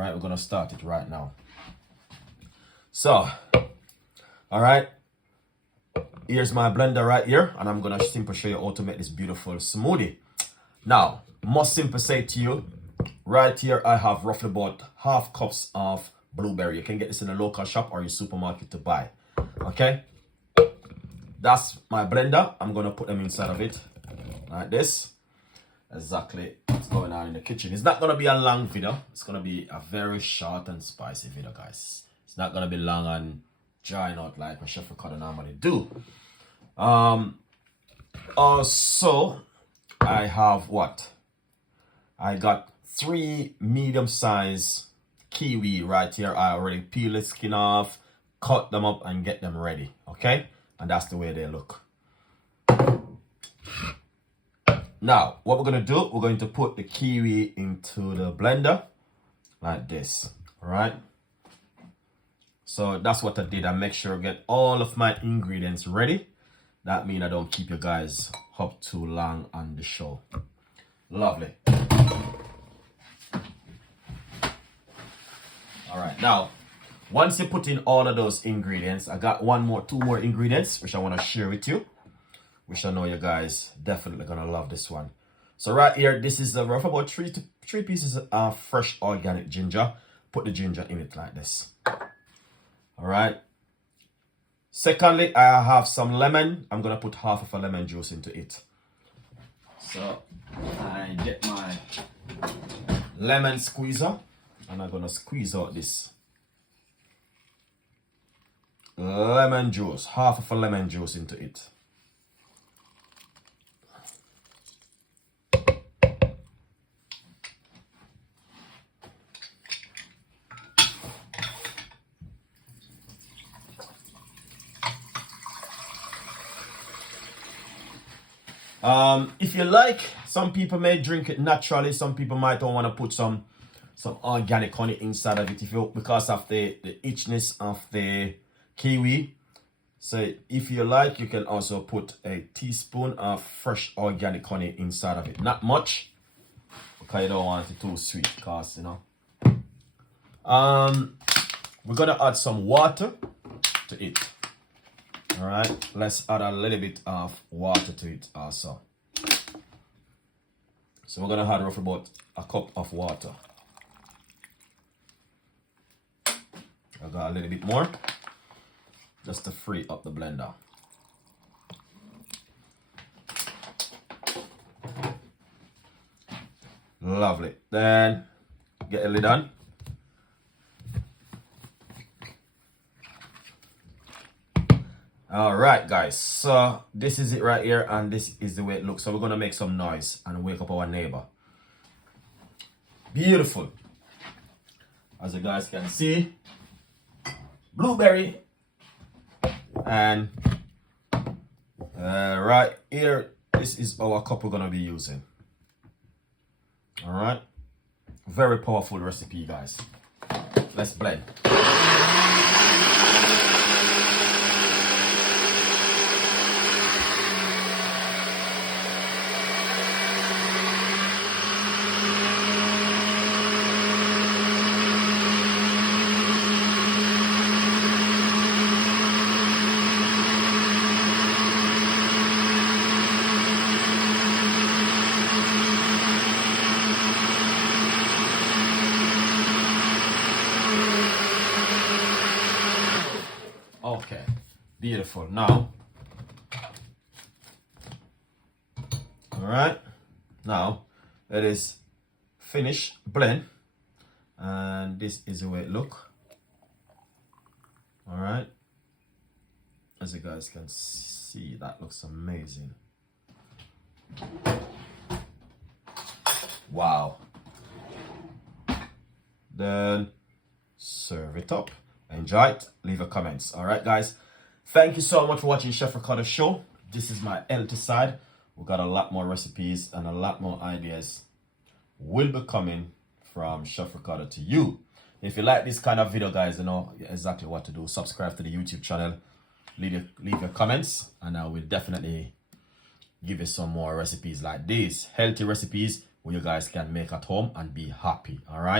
right, we're gonna start it right now. So, all right, here's my blender right here, and I'm gonna simply show you how to make this beautiful smoothie. Now, must simply say to you, right here I have roughly about half cups of blueberry. You can get this in a local shop or your supermarket to buy. Okay, that's my blender. I'm gonna put them inside of it like this. Exactly what's going on in the kitchen. It's not gonna be a long video. It's gonna be a very short and spicy video, guys. It's not gonna be long and drying out like a Chef Ricardo normally do. Also, I have what? I got 3 medium-sized kiwi right here. I already peeled the skin off, cut them up, and get them ready. Okay, and that's the way they look. Now, what we're gonna do, we're going to put the kiwi into the blender like this. All right. So that's what I did. I make sure I get all of my ingredients ready. That means I don't keep you guys up too long on the show. Lovely. All right. Now, once you put in all of those ingredients, I got two more ingredients which I want to share with you, which I know you guys definitely gonna love this one. So right here, this is rough about three pieces of fresh organic ginger. Put the ginger in it like this. All right. Secondly, I have some lemon. I'm gonna put half of a lemon juice into it. So I get my lemon squeezer and I'm gonna squeeze out this lemon juice, half of a lemon juice into it. If you like, some people may drink it naturally. Some people might don't want to put some organic honey inside of it because of the itchiness of the kiwi. So if you like, you can also put a teaspoon of fresh organic honey inside of it. Not much, because you don't want it too sweet, because you know. We're gonna add some water to it. All right, let's add a little bit of water to it also. So we're gonna add roughly about a cup of water. I got a little bit more, just to free up the blender. Lovely. Then get a lid on. All right, guys, so this is it right here, and this is the way it looks. So we're gonna make some noise and wake up our neighbor. Beautiful. As you guys can see, blueberry, and right here, this is our cup we're gonna be using. All right, very powerful recipe, guys. Let's blend. Okay, beautiful. Now, all right, now it is finished blend, and this is the way it look. All right, as you guys can see, that looks amazing. Wow. Then serve it up. Enjoy it. Leave a comments. All right, guys. Thank you so much for watching Chef Ricardo show. This is my healthy side. We got a lot more recipes and a lot more ideas will be coming from Chef Ricardo to you. If you like this kind of video, guys, you know exactly what to do. Subscribe to the YouTube channel. Leave your comments, and I will definitely give you some more recipes like these. Healthy recipes where you guys can make at home and be happy. All right.